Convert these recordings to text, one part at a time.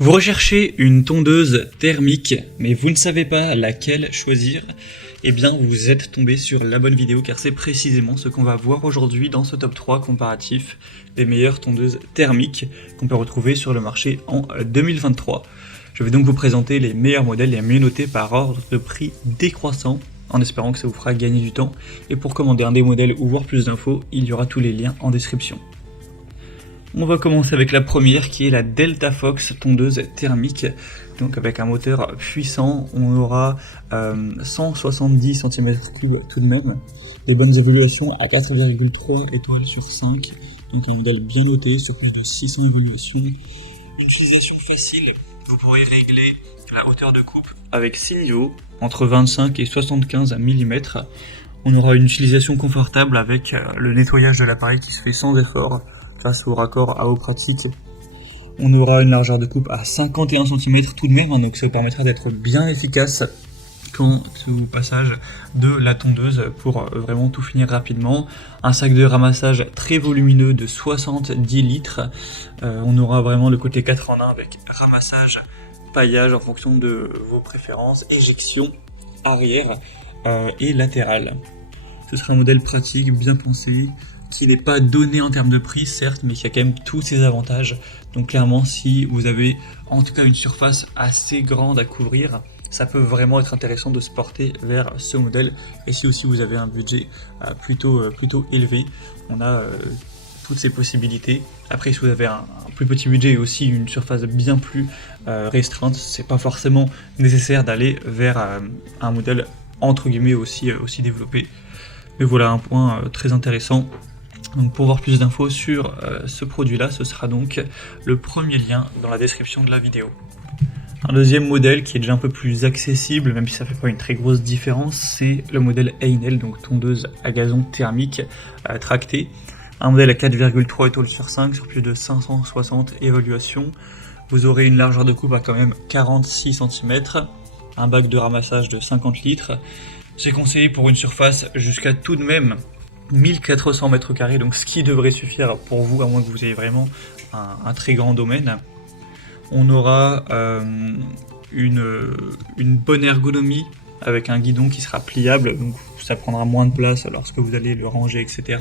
Vous recherchez une tondeuse thermique, mais vous ne savez pas laquelle choisir? Eh bien, vous êtes tombé sur la bonne vidéo car c'est précisément ce qu'on va voir aujourd'hui dans ce top 3 comparatif des meilleures tondeuses thermiques qu'on peut retrouver sur le marché en 2023. Je vais donc vous présenter les meilleurs modèles les mieux notés par ordre de prix décroissant, en espérant que ça vous fera gagner du temps. Et pour commander un des modèles ou voir plus d'infos, il y aura tous les liens en description. On va commencer avec la première qui est la Delta Fox tondeuse thermique. Donc avec un moteur puissant, on aura 170 cm3 tout de même. Des bonnes évaluations à 4,3 étoiles sur 5. Donc un modèle bien noté sur plus de 600 évaluations. Une utilisation facile, vous pourrez régler la hauteur de coupe avec 6 niveaux, entre 25 et 75 mm. On aura une utilisation confortable avec le nettoyage de l'appareil qui se fait sans effort, grâce au raccord AO pratique. On aura une largeur de coupe à 51 cm tout de même, donc ça vous permettra d'être bien efficace quant au passage de la tondeuse pour vraiment tout finir rapidement. Un sac de ramassage très volumineux de 70 litres. On aura vraiment le côté 4 en 1 avec ramassage, paillage en fonction de vos préférences, éjection arrière et latérale. Ce sera un modèle pratique, bien pensé, qui n'est pas donné en termes de prix, certes, mais qui a quand même tous ses avantages. Donc clairement, si vous avez en tout cas une surface assez grande à couvrir, ça peut vraiment être intéressant de se porter vers ce modèle. Et si aussi vous avez un budget plutôt élevé, on a toutes ces possibilités. Après, si vous avez un plus petit budget et aussi une surface bien plus restreinte, c'est pas forcément nécessaire d'aller vers un modèle entre guillemets aussi développé. Mais voilà un point très intéressant. Donc pour voir plus d'infos sur ce produit-là, ce sera donc le premier lien dans la description de la vidéo. Un deuxième modèle qui est déjà un peu plus accessible, même si ça fait pas une très grosse différence, c'est le modèle Einel, donc tondeuse à gazon thermique tractée. Un modèle à 4,3 étoiles sur 5 sur plus de 560 évaluations. Vous aurez une largeur de coupe à quand même 46 cm, un bac de ramassage de 50 litres. C'est conseillé pour une surface jusqu'à tout de même 1400 m², donc ce qui devrait suffire pour vous, à moins que vous ayez vraiment un très grand domaine. On aura une bonne ergonomie avec un guidon qui sera pliable, donc ça prendra moins de place lorsque vous allez le ranger, etc.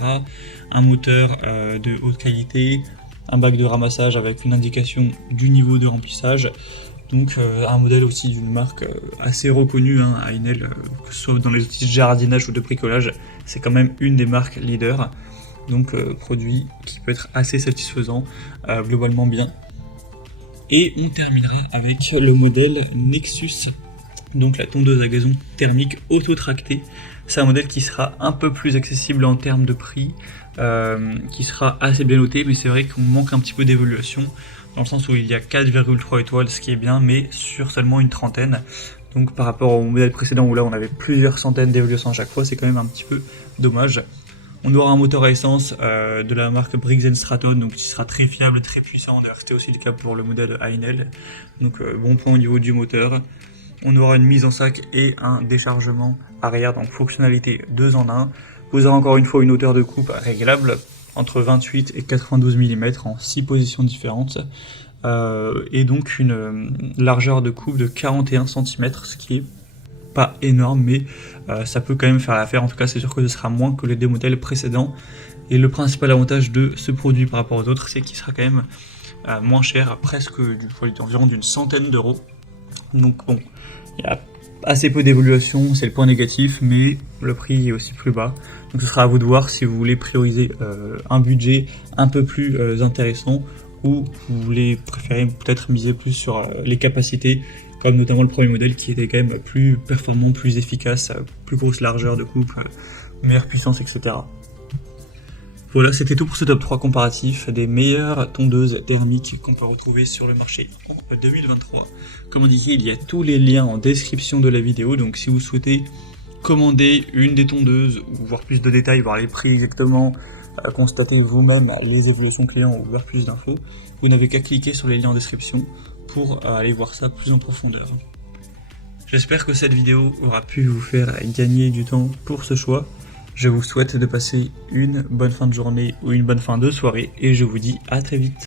Un moteur de haute qualité, un bac de ramassage avec une indication du niveau de remplissage. Donc un modèle aussi d'une marque assez reconnue, Einel, que ce soit dans les outils de jardinage ou de bricolage, c'est quand même une des marques leaders. Donc produit qui peut être assez satisfaisant, globalement bien. Et on terminera avec le modèle Nexus, donc la tondeuse à gazon thermique auto-tractée. C'est un modèle qui sera un peu plus accessible en termes de prix, qui sera assez bien noté, mais c'est vrai qu'on manque un petit peu d'évaluation, dans le sens où il y a 4,3 étoiles, ce qui est bien, mais sur seulement une trentaine. Donc par rapport au modèle précédent où là on avait plusieurs centaines d'évaluations à chaque fois, c'est quand même un petit peu dommage. On aura un moteur à essence de la marque Briggs & Stratton, donc qui sera très fiable, très puissant. D'ailleurs c'était aussi le cas pour le modèle Einel. Donc bon point au niveau du moteur. On aura une mise en sac et un déchargement arrière, donc fonctionnalité 2 en 1. Vous aurez encore une fois une hauteur de coupe réglable entre 28 et 92 mm en 6 positions différentes. Et donc une largeur de coupe de 41 cm, ce qui est pas énorme, mais ça peut quand même faire l'affaire. En tout cas, c'est sûr que ce sera moins que les deux modèles précédents. Et le principal avantage de ce produit par rapport aux autres, c'est qu'il sera quand même moins cher, presque environ d'une centaine d'euros. Donc bon, il y a assez peu d'évolution, c'est le point négatif, mais le prix est aussi plus bas. Donc ce sera à vous de voir si vous voulez prioriser un budget un peu plus intéressant, ou vous voulez préférer peut-être miser plus sur les capacités, comme notamment le premier modèle qui était quand même plus performant, plus efficace, plus grosse largeur de coupe, meilleure puissance, etc. Voilà, c'était tout pour ce top 3 comparatif des meilleures tondeuses thermiques qu'on peut retrouver sur le marché en 2023. Comme indiqué, il y a tous les liens en description de la vidéo, donc si vous souhaitez commander une des tondeuses, ou voir plus de détails, voir les prix exactement, constater vous-même les évolutions clients ou voir plus d'infos, vous n'avez qu'à cliquer sur les liens en description pour aller voir ça plus en profondeur. J'espère que cette vidéo aura pu vous faire gagner du temps pour ce choix. Je vous souhaite de passer une bonne fin de journée ou une bonne fin de soirée et je vous dis à très vite.